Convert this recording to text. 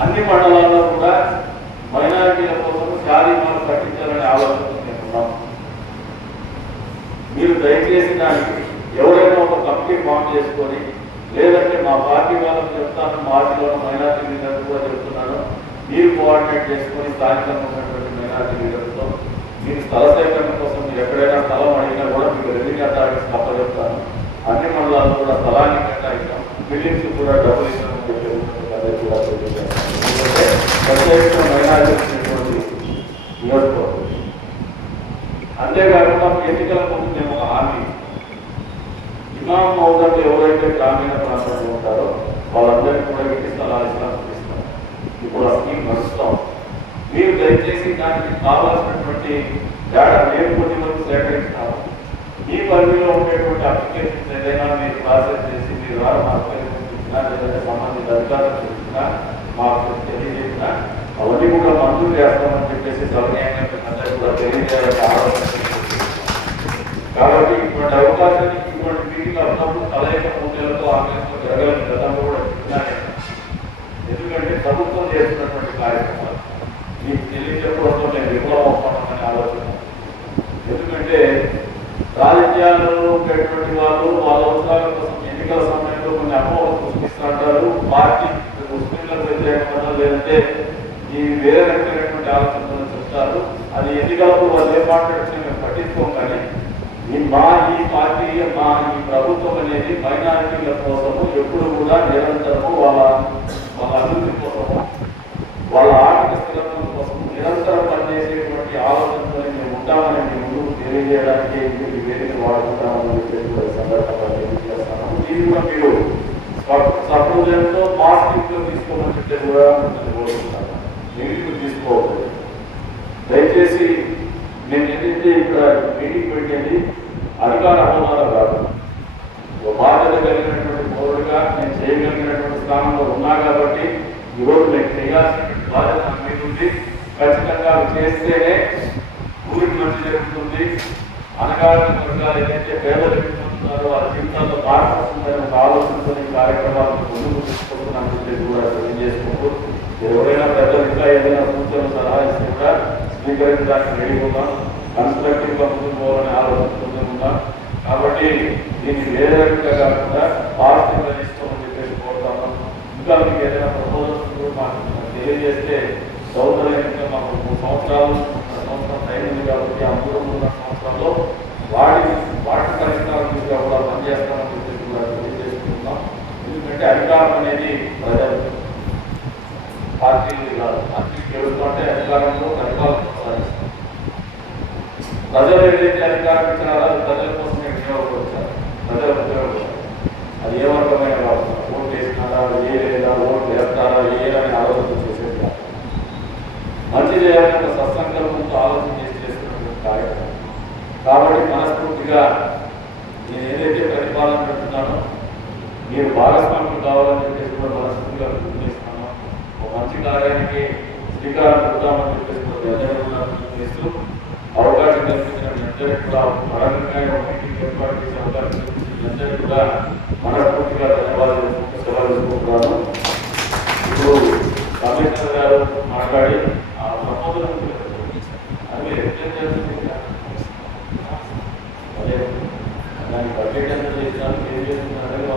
అన్ని మండలాల్లో కూడా మైనారిటీల కోసం శారీమాలు కట్టించాలనే ఆలోచన మేము మీరు దయచేసి దానికి ఎవరైనా ఒక కమిటీ ఫామ్ చేసుకొని లేదంటే మా పార్టీ వాళ్ళకి చెప్తాను పార్టీలో మైనార్టీ లీడర్స్ కూడా చెప్తున్నాను మీరు కోఆర్డినేట్ చేసుకొని స్థానికంగా ఉన్నటువంటి మైనార్టీ లీడర్తో మీరు స్థల సేకరణ కోసం మీరు ఎక్కడైనా స్థలం అడిగినా కూడా మీకు రెవెన్యూ అథారిటీస్ అప్పచెప్తాను అన్ని మండలాల్లో కూడా స్థలాన్ని కేటాయించాం బిల్డింగ్స్ కూడా డబ్బులు ఇస్తామని చెప్పి అదే కూడా తెలియజేస్తాను. ఎందుకంటే ప్రత్యేకంగా వచ్చినటువంటి నియోజకవర్గం అంతేకాకుండా ఎన్నికల ముందు మేము హామీ. ఇమాం మౌదర్లు ఎవరైతే గ్రామీణ ప్రాంతంలో ఉంటారో వాళ్ళందరికీ కూడా ఇంటి స్థలాలు ఇస్తాం ఇప్పుడు ఆ స్కీమ్ నడుస్తాం మీరు దయచేసి దానికి కావాల్సినటువంటి డేటా నేను కొన్ని వరకు సేకరించినాము మీ పరిధిలో ఉండేటువంటి అప్లికేషన్స్ ఏదైనా మీరు ప్రాసెస్ చేసి మీరు ద్వారా మాకు ఇచ్చినా లేదంటే చెప్తున్నా మాకు తెలియజేసినా అవన్నీ కూడా మంజూరు చేస్తామని చెప్పేసి సౌకర్యంగా అందరూ కూడా తెలియజేయాలని ఆలోచన కాబట్టి ఇటువంటి అవకాశాన్ని ఇటువంటి మీటింగ్ అప్పుడప్పుడు కలయిక మూటలతో ఆంగ్లంతో జరగాలని గతంలో కూడా చెప్తున్నాను ఎందుకంటే ప్రభుత్వం చేస్తున్నటువంటి కార్యక్రమాలు మీకు తెలియజెప్పడంతో నేను విఫలం అవుతానని ఆలోచన ఎందుకంటే రాజకీయాల్లో ఉండేటువంటి వాళ్ళు వాళ్ళ అవసరాల కోసం ఎన్నికల సమయంలో కొన్ని అపోహలు సృష్టిస్తుంటారు పార్టీ అంటే ఈ వేరే రకమైనటువంటి ఆలోచనలు చెప్తారు అది ఎన్నికలకు వాళ్ళు ఏం మాట్లాడితే మేము పట్టించుకోం కానీ ఈ మా ఈ పార్టీ మా ఈ ప్రభుత్వం అనేది మైనారిటీల కోసము ఎప్పుడు కూడా నిరంతరము వాళ్ళ వాళ్ళ అభివృద్ధి కోసము వాళ్ళ ఆర్థిక స్థిరత్వం కోసము నిరంతరం పనిచేసేటువంటి ఆలోచనతో మేము ఉంటామని మేము ముందుకు తెలియజేయడానికి మీరు వేదిక వాడుకుంటామని చెప్పేసి సందర్భంగా తెలియజేస్తాను. దీన్ని కూడా మీరు సహృదయంతో పాజిటివ్గా తీసుకోమని చెప్పేసి కూడా నేను కోరుకుంటాను నెగిటివ్ తీసుకోవద్దు. దయచేసి నేను ఏదైతే ఇక్కడ మీటింగ్ పెట్టేది అధికార హోదాలో కాదు. ఒక బాధ్యత కలిగినటువంటి పౌరుడిగా నేను చేయగలిగినటువంటి స్థానంలో ఉన్నా కాబట్టి ఈరోజు నేను చేయాల్సినటువంటి బాధ్యత నా మీద ఉంది. ఖచ్చితంగా చేస్తేనే ఊరికి మంచి జరుగుతుంది. అనగారిన వర్గాలు ఏదైతే పేదలు ఎదుర్కొంటున్నారో వాళ్ళ జీవితాల్లో భాగస్వామ్యం ఒక ఆలోచనతో ఈ కార్యక్రమాలను ముందుకు తీసుకుంటున్నాను చెప్పేసి కూడా తెలియజేసుకుంటూ ఎవరైనా పెద్దలు ఇంకా ఏదైనా సూచనలు సలహా ఇస్తే కూడా స్వీకరించడానికి రెడీ ఉన్నాం కన్స్ట్రక్టివ్గా ముందుకు పోవాలని ఆలోచనతో ఉన్నాం కాబట్టి దీన్ని వేరే రకంగా కాకుండా పాజిటివ్గా తీసుకోమని చెప్పేసి కోరుతాము. ఇంకా మీకు ఏదైనా ప్రపోజల్స్ మాకు తెలియజేస్తే సౌకర్యంగా మాకు మూడు సంవత్సరాలు ఒక కాబట్టి ఆ మూడు మూడు సంవత్సరాల్లో వాడి వాటి పరిష్కారం దిశగా కూడా పనిచేస్తామని చెప్పి కూడా తెలియజేసుకుంటున్నాం. ఎందుకంటే అధికారం అనేది ప్రజలు. పార్టీలు కాదు. పార్టీకి గెలుస్తుంటే అధికారంలో అధికారం కొనసాగిస్తాం ప్రజలు ఏదైతే అధికారం ఇచ్చినారో అది ప్రజల కోసం వినియోగపరుచారు ప్రజల ఉపయోగపడతారు అది ఏ వర్గమైన వాళ్ళు? ఓటు వేసినారా? ఏ లేదా? ఓటు వేస్తారా? ఏ అని ఆలోచన చేసేది మంచి చేయాలని సత్సంకల్పంతో ఆలోచన చేసి చేస్తున్నటువంటి కార్యక్రమం కాబట్టి మనస్ఫూర్తిగా నేను ఏదైతే ప్రతిపాదన పెడుతున్నానో మీరు భాగస్వామ్యం కావాలని చెప్పేసి కూడా మనస్ఫూర్తిగా పిలుపునిస్తున్నాను ఒక మంచి కార్యానికి శ్రీకారం చుడతామని చెప్పేసి కూడా మీ అవకాశం కల్పించిన అందరికీ కూడా పరంగా మీటింగ్ ఏర్పాటు చేసే అవకాశం కల్పించిన అందరికీ కూడా మనస్ఫూర్తిగా ధన్యవాదాలు తెలుపుతూ సెలవు ఇప్పుడు కమిషనర్ గారు మాట్లాడి ఆ ప్రమోదం దాని బడ్జెట్ ఎంత చేసినా ఏం చేస్తున్నారో